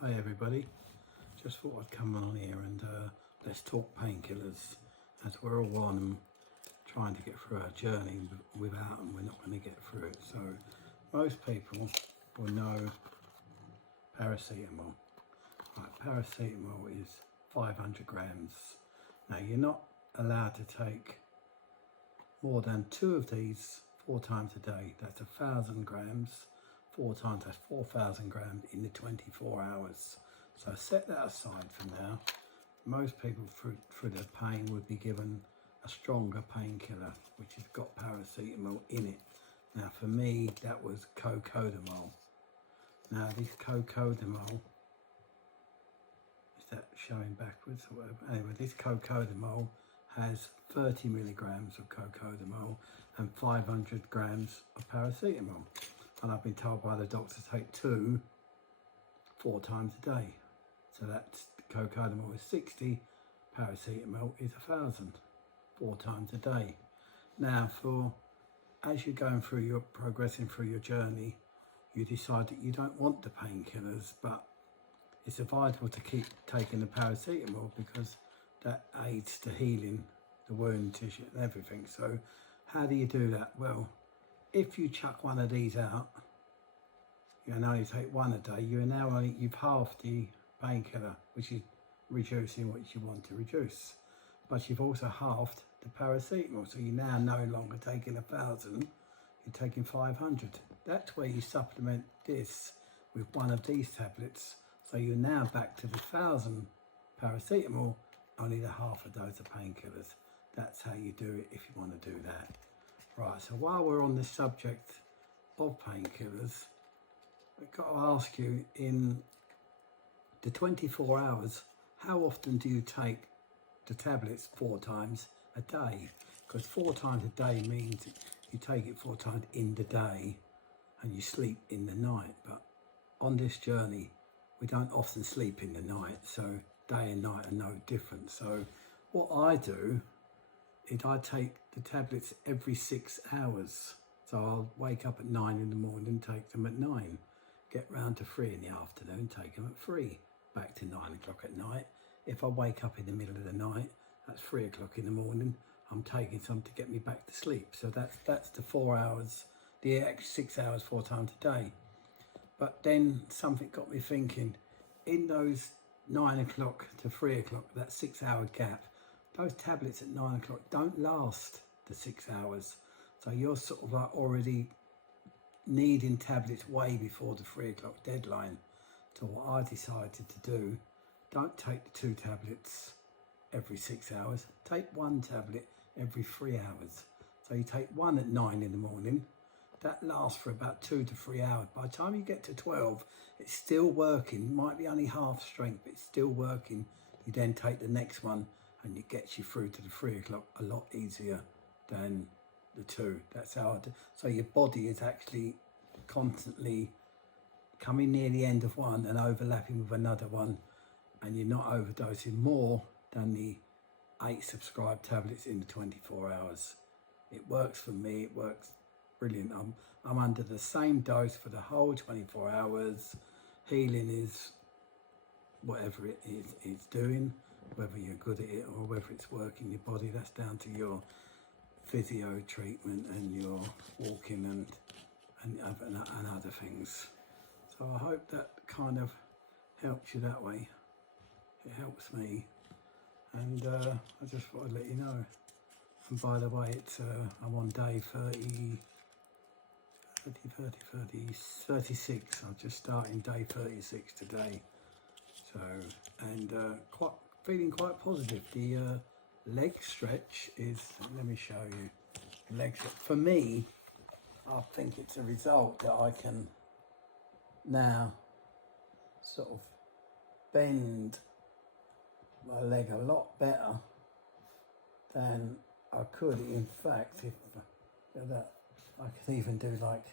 Hi everybody, just thought I'd come on here and let's talk painkillers, as we're all on them trying to get through our journey. Without them we're not going to get through it. So most people will know paracetamol. Right, paracetamol is 500 grams. Now you're not allowed to take more than 2 of these 4 times a day. That's 1,000 grams. 4 times, that's 4,000 grams in the 24 hours. So set that aside for now. Most people through their pain would be given a stronger painkiller, which has got paracetamol in it. Now for me, that was cocodamol. Now this cocodamol, is that showing backwards or whatever? Anyway, this cocodamol has 30 milligrams of cocodamol and 500 grams of paracetamol. And I've been told by the doctor to take 2 4 times a day. So that's cocodamol is 60, paracetamol is 1,000, 4 times a day. Now as you're going through progressing through your journey, you decide that you don't want the painkillers, but it's vital to keep taking the paracetamol because that aids to healing the wound tissue and everything. So how do you do that? Well, if you chuck one of these out, you can only take 1 a day, you've halved the painkiller, which is reducing what you want to reduce. But you've also halved the paracetamol, so you're now no longer taking 1,000, you're taking 500. That's where you supplement this with 1 of these tablets, so you're now back to the 1,000 paracetamol, only the half a dose of painkillers. That's how you do it if you want to do that. Right, so while we're on the subject of painkillers, I've got to ask you, in the 24 hours, how often do you take the tablets 4 times a day? Because 4 times a day means you take it 4 times in the day and you sleep in the night. But on this journey, we don't often sleep in the night, so day and night are no different. So what I do is I take the tablets every 6 hours. So I'll wake up at 9 in the morning, take them at 9, get round to 3 in the afternoon, take them at 3, back to 9 o'clock at night. If I wake up in the middle of the night, that's 3 o'clock in the morning, I'm taking some to get me back to sleep. So that's the 4 hours, the extra 6 hours 4 times a day. But then something got me thinking, in those 9 o'clock to 3 o'clock, that 6 hour gap, those tablets at 9 o'clock don't last the 6 hours. So you're sort of like already needing tablets way before the 3 o'clock deadline. So what I decided to do, don't take the 2 tablets every 6 hours, take 1 tablet every 3 hours. So you take 1 at 9 in the morning, that lasts for about 2 to 3 hours. By the time you get to 12, it's still working, might be only half strength, but it's still working. You then take the next one and it gets you through to the 3 o'clock a lot easier than the 2. That's how I do. So your body is actually constantly coming near the end of one and overlapping with another one, and you're not overdosing more than the 8 subscribed tablets in the 24 hours. It works for me, it works brilliant. I'm under the same dose for the whole 24 hours. Healing is whatever it is it's doing, whether you're good at it or whether it's working your body, that's down to your physio treatment and your walking and other things. So I hope that kind of helps you that way. It helps me, and I just thought I'd let you know. And by the way, it's I'm on day 36. I'm just starting day 36 today. So, and feeling quite positive. The leg stretch is, let me show you. Leg stretch. For me, I think it's a result that I can now sort of bend my leg a lot better than I could. In fact, if that, I could even do like,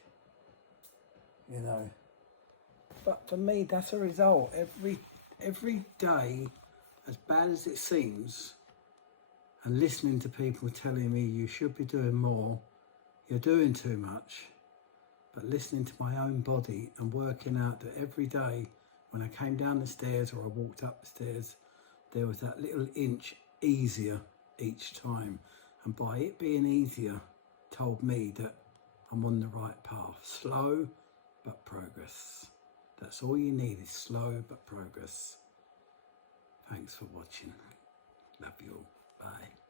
but for me, that's a result. Every day, as bad as it seems, and listening to people telling me you should be doing more, you're doing too much, but listening to my own body and working out that every day when I came down the stairs or I walked up the stairs, there was that little inch easier each time. And by it being easier, told me that I'm on the right path. Slow, but progress. That's all you need, is slow, but progress. Thanks for watching. Love you all. Bye.